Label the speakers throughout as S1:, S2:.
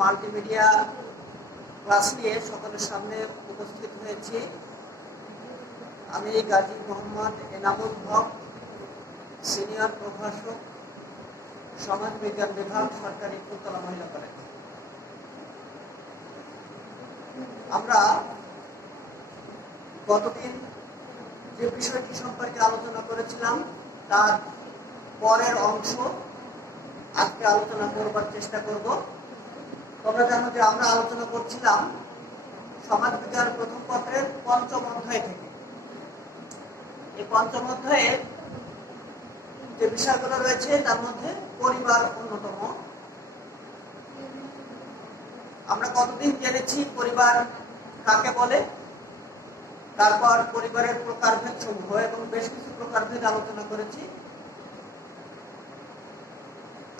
S1: Multimedia class নিয়ে সকলের সামনে উপস্থিত হয়েছি। আমি গাজী মোহাম্মদ এনামুল হক, সিনিয়র প্রভাষক, সমাজ বিজ্ঞান বিভাগ, সরকারি ফুলতলা মহিলা কলেজ। আমরা গতদিন যে বিষয়টি সম্পর্কে আলোচনা করেছিলাম, তার পরের অংশ আজকে আলোচনা করবার চেষ্টা করব। তোমরা জানো যে আমরা আলোচনা করছিলাম সমাজ বিজ্ঞান প্রথম পত্রের পঞ্চম অধ্যায় থেকে। এই পঞ্চম অধ্যায়ের যে বিষয়গুলো রয়েছে, তার মধ্যে পরিবার অন্যতম। আমরা কতদিন জেনেছি পরিবার কাকে বলে? তারপর পরিবারের প্রকারভেদ সমূহ এবং বেশ কিছু প্রকারভেদ আলোচনা করেছি।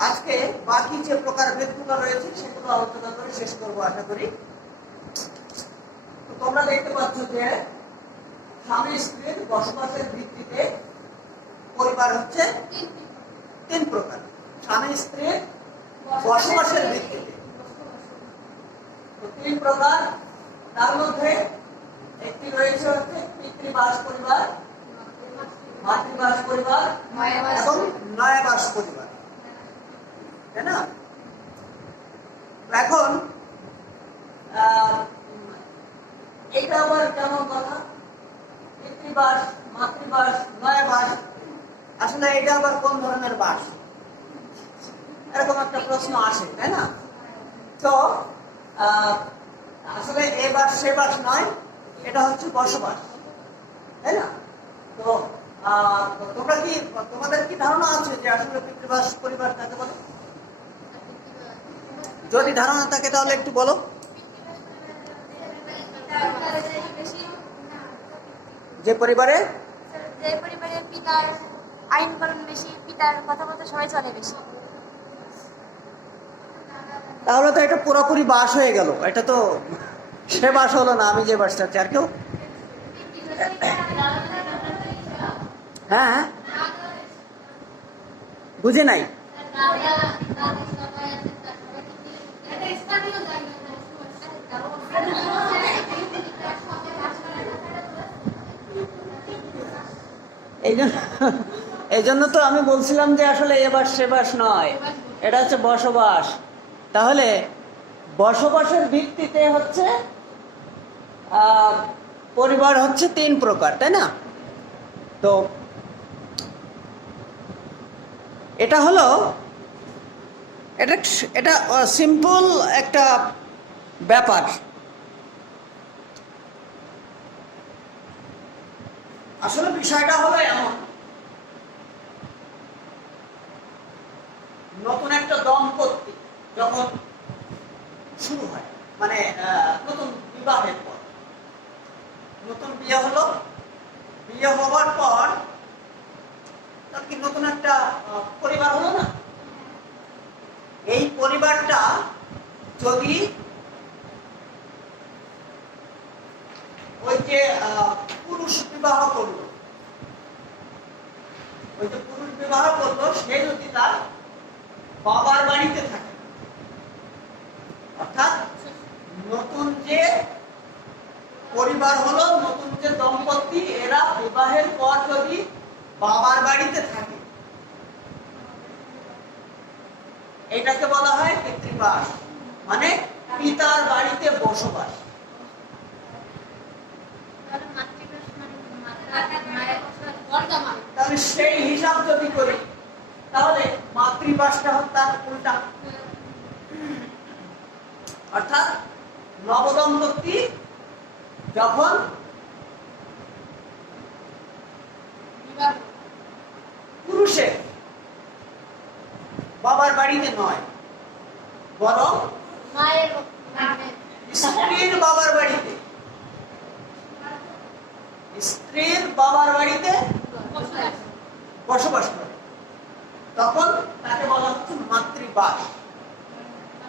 S1: আজকে বাকি যে প্রকারভেদগুলো রয়েছে সেগুলো আলোচনা করে শেষ করব আশা করি। তোমরা দেখতে পাচ্ছ যে স্বামী স্ত্রীর বসবাসের ভিত্তিতে পরিবার হচ্ছে তিন প্রকার। স্বামী স্ত্রীর বসবাসের ভিত্তিতে। তিন প্রকার, তার মধ্যে একটি রয়েছে হচ্ছে পিতৃবাস পরিবার, মাতৃবাস পরিবার এবং নয়াবাস পরিবার। তাই না? এখন এটা আবার কেমন কথা? পিতৃবাস, মাতৃবাস, নয়াবাস, আসলে এটা আবার কোন ধরনের বাস? এরকম একটা প্রশ্ন আসে, তাই না? তো আসলে এ বাস, সে বাস নয়। এটা হচ্ছে বসবাস তাই না? তো তোমরা কি তোমাদের কি ধারণা আছে যে আসলে পিতৃবাস পরিবার কাকে বলে? যদি ধারণা থাকে তাহলে একটু বলো। যে পরিবারে?
S2: যে পরিবারে পিতার আইন পালন বেশি পিতার কথা বলতে সবাই চলে বেশি।
S1: তাহলে তো এটা পুরোপুরি বাস হয়ে গেল এটা তো সে বাস হলো না, আমি যে বাসটা আর কেউ হ্যাঁ হ্যাঁ। বুঝে নাই? এই জন্য এই জন্য তো আমি বলছিলাম যে আসলে এ বাস সে বাস নয়। এটা হচ্ছে বসবাস। তাহলে বসবাসের ভিত্তিতে হচ্ছে পরিবার হচ্ছে তিন প্রকার, তাই না? তো এটা হলো, এটা এটা সিম্পল একটা ব্যাপার। আসলে বিষয়টা হলো এমন। নতুন একটা দম্পতি যখন শুরু হয় মানে নতুন বিবাহের নতুন বিয়ে হলো। বিয়ে হওয়ার পর তার কি নতুন একটা পরিবার হলো না? এই পরিবারটা যদি ওই যে পুরুষ বিবাহ করল, ওই যে পুরুষ বিবাহ করল, সে যদি তার বাবার বাড়িতে থাকে, অর্থাৎ নতুন যে পরিবার হলো নতুন যে দম্পতি এরা বিবাহের পর যদি বাবার বাড়িতে থাকে। এটাকে বলা হয় পিতৃবাস মানে পিতার বাড়িতে বসবাস। তাহলে সেই হিসাব যদি করি তাহলে মাতৃবাসটা তার উল্টা। অর্থাৎ নবদম্পতি যখন বাবার বাড়িতে নয় বরং স্ত্রীর বাবার বাড়িতে। স্ত্রীর বাবার বাড়িতে বসবাস। করে। তখন তাকে বলা হচ্ছে মাতৃবাস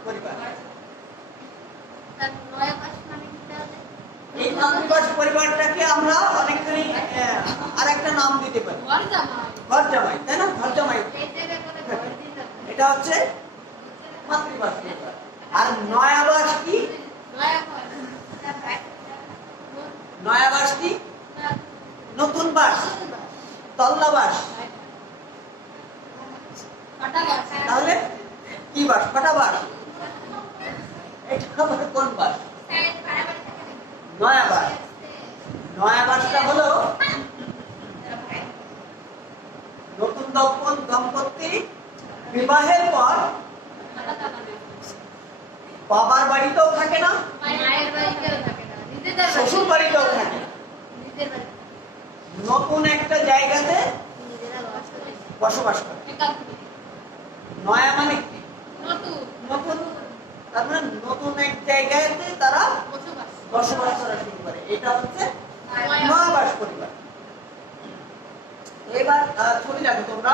S1: পরিবার। এই মাতৃবাস পরিবারটাকে আমরা অনেকখানি আর একটা নাম দিতে পারি। ঘর জামাই। তাই না? ঘর জামাই। এটা হচ্ছে আর নয়াবাস কি? নয়াবাস কি? নতুন বাস। তল্লাবাস। তাহলে কি বাস? বাস এটা কোন বাস? নয়াবাস। নয়াবাসটা হলো নতুন দম্পতি বিবাহের পর বাবার বাড়িতেও থাকে না? শ্বশুর বাড়িতেও থাকে। নতুন একটা জায়গাতে বসবাস করে। নয়া মানে কি? নতুন। তার মানে নতুন এক জায়গাতে তারা বসবাস। করা শুরু করে। এটা হচ্ছে নয়াবাস পরিবার। এবার ছবি দেখো তোমরা।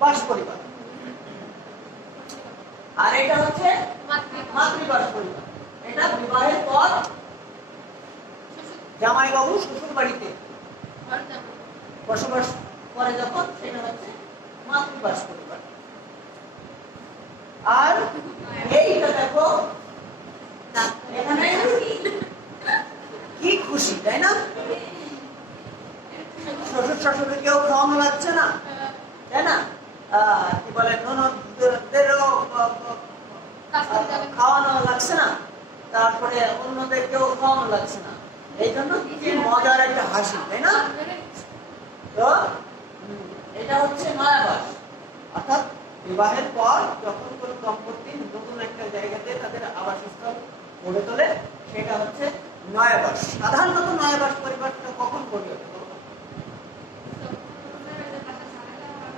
S1: পিতৃবাস পরিবার। আর এটা হচ্ছে মাতৃবাস পরিবার এটা বিবাহের পর জামাইবাবু শ্বশুর বাড়িতে বসবাস করে যখন, সেটা হচ্ছে মাতৃবাস পরিবার আর এইটা দেখো কি খুশি, তাই না? শ্বশুর শাশুড়িকেও খাওয়ানো লাগছে না, তাই না? কি বলে ননদেরও খাওয়ানো লাগছে না। তারপরে অন্যদেরকেও খাওয়ানো লাগছে না। এই জন্য কি মজার একটা হাসি তাই না? তো এটা হচ্ছে মায়াবাস অর্থাৎ বিবাহের পর যখন কোন দম্পতি নতুন একটা জায়গাতে তাদের আবাসস্থল গড়ে তোলে সেটা হচ্ছে নয়াবাস। সাধারণত নয়াবাস পরিবারটা কখন গড়ে ওঠে বলো?
S2: আলাদা হয়ে যায় তখনই তো
S1: ভালো?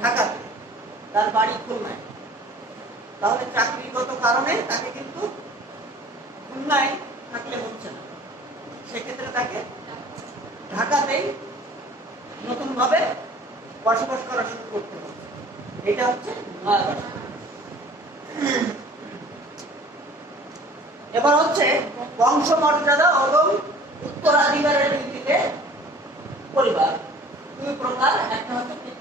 S1: ঢাকাতে, তার বাড়ি খুলনায়। তাহলে চাকরিগত কারণে তাকে কিন্তু খুলনায় থাকলে হচ্ছে না। সেক্ষেত্রে তাকে ঢাকাতেই নতুন ভাবে বসবাস করা শুরু করতে হবে। এটা হচ্ছে এবার হচ্ছে বংশমর্যাদা এবং উত্তরাধিকারের ভিত্তিতে পরিবার। দুই প্রকার, একটা হচ্ছে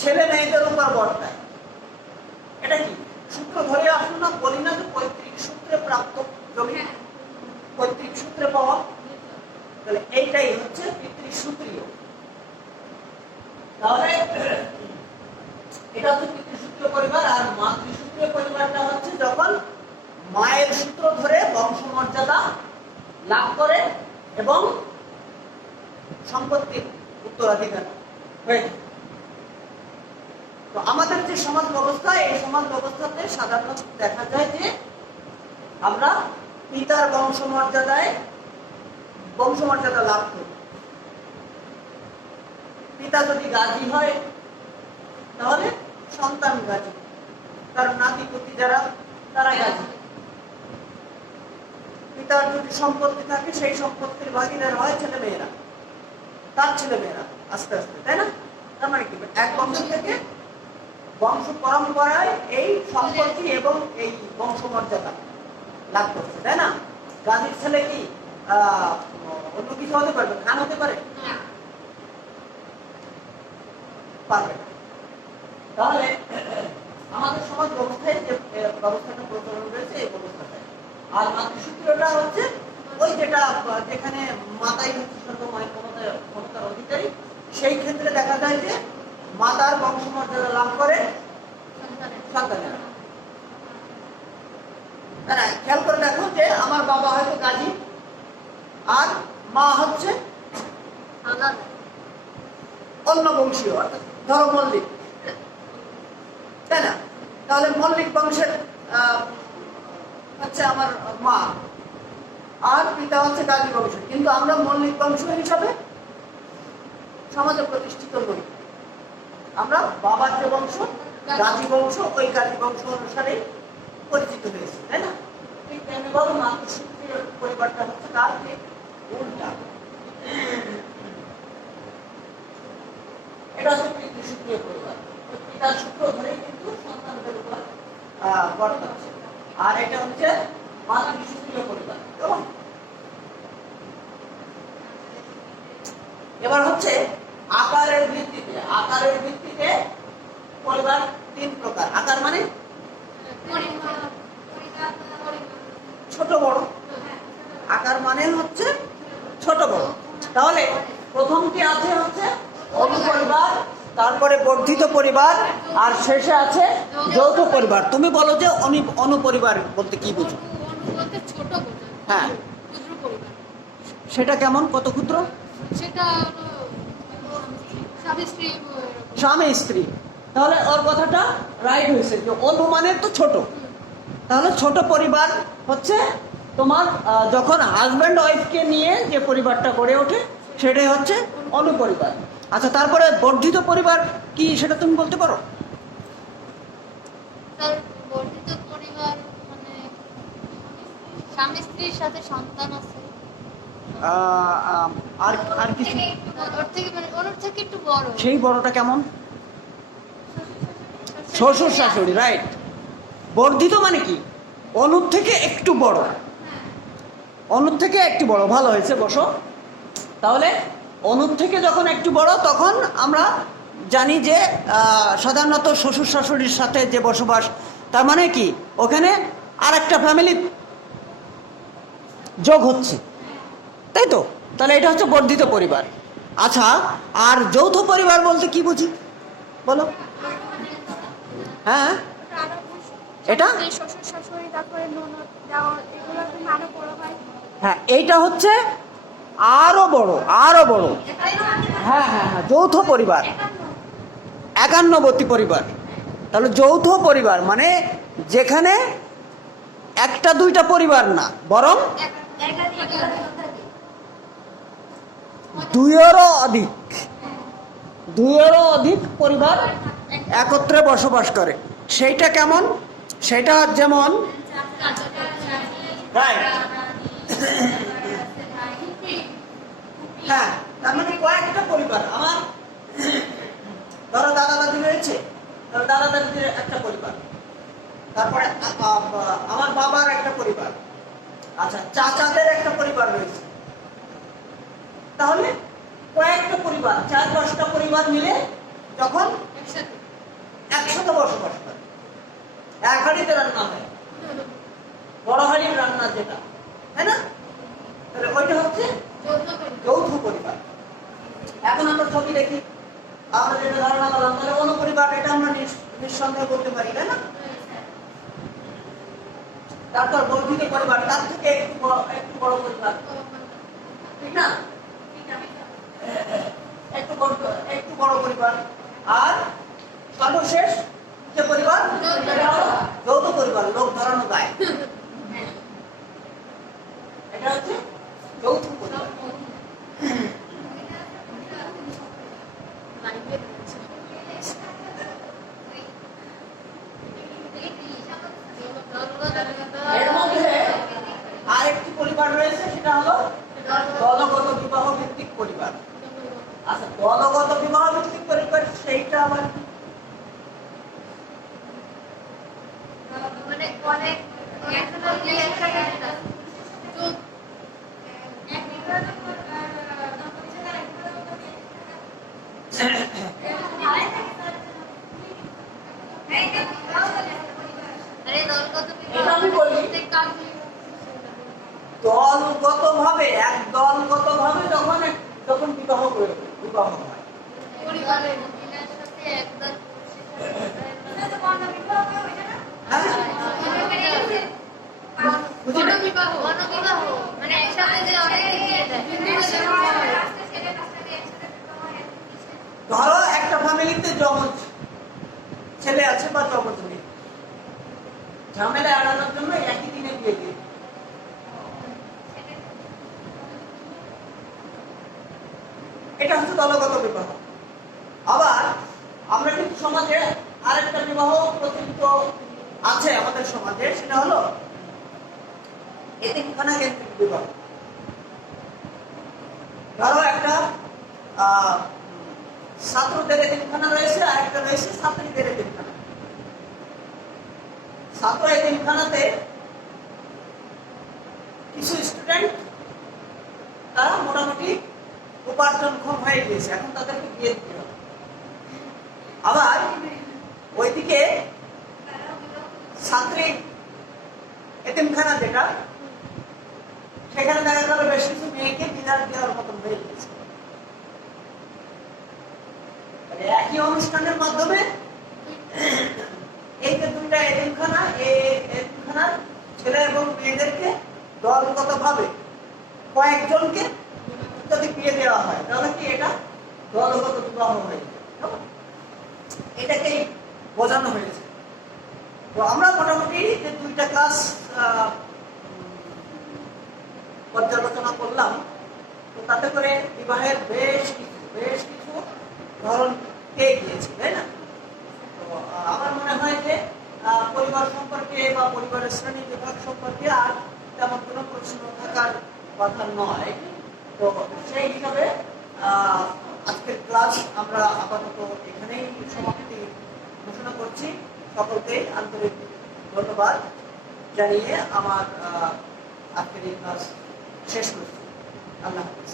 S1: ছেলে মেয়েদের উপর বর্তায়। এটা কি? সূত্র ধরে আসুন না বলি না যে পৈতৃক সূত্রে প্রাপ্ত জমি পৈতৃক সূত্রে পাওয়া। তাহলে এইটাই হচ্ছে পিতৃসূত্রীয়। তাহলে এটা হচ্ছে পিতৃসূত্রীয় পরিবার আর মাতৃসূত্রীয় পরিবারটা হচ্ছে যখন মায়ের সূত্র ধরে বংশমর্যাদা লাভ করে এবং সম্পত্তির উত্তরাধিকার। হয়ে। তো আমাদের যে সমাজ ব্যবস্থা, এই সমাজ ব্যবস্থাতে সাধারণত দেখা যায় যে আমরা পিতার বংশমর্যাদায় বংশমর্যাদা লাভ করি। পিতা যদি গাজী হয়, তাহলে সন্তান গাজী। তার নাতি পুতি যারা, তারা গাজী। পিতার যদি সম্পত্তি থাকে, সেই সম্পত্তির ভাগিদার হয় ছেলে মেয়েরা তার ছেলে মেয়েরা আস্তে আস্তে, তাই না? তার মানে কি? এক বংশ থেকে বংশ পরম্পরায় এই সম্পত্তি এবং এই বংশমর্যাদা লাভ করছে তাই না? গাজীর ছেলে কি অন্য কিছু হতে পারবে? খান হতে পারে? পারবে তাহলে আমাদের সমাজ ব্যবস্থায় যে ব্যবস্থাটা প্রচলন রয়েছে এই আর মাতৃসূত্রটা হচ্ছে ওই যেটা যেখানে মাতাই হচ্ছে সর্বময় ক্ষমতা ক্ষমতার অধিকারী সেই ক্ষেত্রে দেখা যায় যে মাতার বংশমর্যাদা লাভ করে? সন্তানেরা। খেয়াল করে দেখো যে আমার বাবা হয়তো গাজী আর মা হচ্ছে অন্য বংশীয় অর্থাৎ ধরো মল্লিক। তাই না? তাহলে মল্লিক বংশের আহ, হচ্ছে আমার মা আর পিতা হচ্ছে গাজী বংশ কিন্তু আমরা মল্লিক বংশ হিসাবে সমাজে প্রতিষ্ঠিত নই আমরা বাবার যে বংশ গাজী বংশ ওই গাজী বংশ অনুসারে পরিচিত হয়েছে, তাই না? পরিবারটা হচ্ছে এটা হচ্ছে বর্তাচ্ছে আর এটা হচ্ছে পরিবার এবার হচ্ছে আকারের ভিত্তিতে আকারের ভিত্তিতে পরিবার, তিন প্রকার। আকার মানে? ছোট বড়। আকার মানে হচ্ছে ছোট বড়। তাহলে প্রথমটি আছে হচ্ছে? অনুপরিবার, তারপরে বর্ধিত পরিবার, আর শেষে আছে যৌথ পরিবার। তুমি বলো যে অনু- অনুপরিবার বলতে কি বুঝো? হ্যাঁ। সেটা কেমন? কত ক্ষুদ্র?
S3: সেটা। স্বামী স্ত্রী।
S1: তাহলে ওর কথাটা রাইট হয়েছে। যে অনুমানের তো ছোট। তাহলে ছোট পরিবার হচ্ছে তোমার যখন হাজব্যান্ড ওয়াইফকে নিয়ে যে পরিবারটা গড়ে ওঠে, সেটাই হচ্ছে অনুপরিবার। আচ্ছা তারপরে বর্ধিত পরিবার কি সেটা তুমি বলতে পারো?
S3: বর্ধিত পরিবার মানে স্বামী স্ত্রীর সাথে সন্তান আছে।
S1: আর আর কিছু?
S3: মানে
S1: সেই বড়টা কেমন? শ্বশুর শাশুড়ি রাইট বর্ধিত মানে কি? অনুর থেকে একটু বড়। অনুর থেকে একটু বড় ভালো হয়েছে বসো। তাহলে অনুর থেকে যখন একটু বড় তখন আমরা জানি যে আহ, সাধারণত শ্বশুর শাশুড়ির সাথে যে বসবাস তার মানে কি? ওখানে আর একটা ফ্যামিলি যোগ হচ্ছে। তাই তো? তাহলে এটা হচ্ছে বর্ধিত পরিবার। আচ্ছা আর যৌথ পরিবার বলতে কি বুঝি? বলো। হ্যাঁ? এটা? হ্যাঁ এইটা হচ্ছে আরও বড় আরও বড়। হ্যাঁ হ্যাঁ হ্যাঁ যৌথ পরিবার। একান্নবর্তী পরিবার। তাহলে যৌথ পরিবার মানে যেখানে একটা দুইটা পরিবার না, বরং দুইয়েরও অধিক অধিক পরিবার একত্রে বসবাস করে। সেইটা কেমন? সেটা যেমন হ্যাঁ। তার মানে কয়েকটা পরিবার। আমার ধরো দাদা দাদি রয়েছে একটা পরিবার। তারপরে আমার বাবার একটা পরিবার। আচ্ছা চাচাদের একটা পরিবার রয়েছে। তাহলে কয়েকটা পরিবার চার পাঁচটা পরিবার মিলে যখন
S3: একসাথে।
S1: বসবাস করে। এক হাড়িতে রান্না হয়। বড় হাড়ির রান্না যেটা তাই না? তাহলে ওইটা হচ্ছে
S3: যৌথ পরিবার।
S1: এখন আমরা ছবি দেখি। আমরা যেটা ধারণা করলাম তাহলে অনুপরিবার এটা আমরা নিস- নিঃসন্দেহে বলতে পারি তাই না? তারপর বর্ধিত পরিবার তার থেকে একটু একটু বড় পরিবার। ঠিক না? একটু বড় একটু বড় পরিবার। আর সর্বশেষ যে পরিবার যৌথ পরিবার। লোক ধরানো এটা হচ্ছে যৌথ পরিবার।
S3: রয়েছে
S1: আরেকটি পরিবার সেটা হলো দলগত বিবাহ ভিত্তিক পরিবার। আচ্ছা দলগত বিবাহ ভিত্তিক পরিবার সেইটা আবার
S3: মানে দলগত
S1: ভাবে এক দলগত ভাবে যখন যখন বিবাহ করে ধরো একটা ফ্যামিলিতে জমজ ছেলে আছে বা জমজ মেয়ে ঝামেলা এড়ানোর জন্য একই দিনে বিয়ে দিয়ে এটা হচ্ছে দলগত বিবাহ। আবার আমরা কিন্তু সমাজে আরেকটা বিবাহ প্রচলিত আছে আমাদের সমাজে, সেটা হলো এতিমখানা কেন্দ্রিক বিবাহ। ধরো একটা ছাত্রদের এতিমখানা রয়েছে, আর একটা রয়েছে ছাত্রীদের এতিমখানা ছাত্র এতিমখানাতে কিছু স্টুডেন্ট তারা মোটামুটি উপার্জনক্ষম হয়ে গিয়েছে, এখন তাদেরকে বিয়ে দিতে হবে। আবার ওইদিকে ছাত্রী এতিমখানা যেটা, সেখানে দেখা গেল বেশ কিছু মেয়েকে দেওয়ার মতন হয়ে মানে একই অনুষ্ঠানের মাধ্যমে এই যে দুইটা এতিমখানা এতিমখানার ছেলে এবং মেয়েদেরকে দলগত ভাবে কয়েকজনকে যদি বিয়ে দেওয়া হয়, তাহলে কি এটা? দলগত বিবাহ হয়ে এটাকেই বোঝানো হয়েছে। তো আমরা মোটামুটি যে দুইটা ক্লাস পর্যালোচনা করলাম, তো তাতে করে বিবাহের বেশ কিছু বেশ কিছু ধরন পেয়ে গিয়েছে, তাই না? তো আমার মনে হয় যে পরিবার সম্পর্কে বা পরিবারের শ্রেণি বিভাগ সম্পর্কে আর তেমন কোনো প্রশ্ন থাকার কথা নয়। তো সেই হিসাবে আজকের ক্লাস আমরা আপাতত এখানেই সমাপ্তি ঘোষণা করছি। সকলকে আন্তরিক ধন্যবাদ জানিয়ে আমার আজকের এই ক্লাস শেষ করছি। আল্লাহ হাফিজ।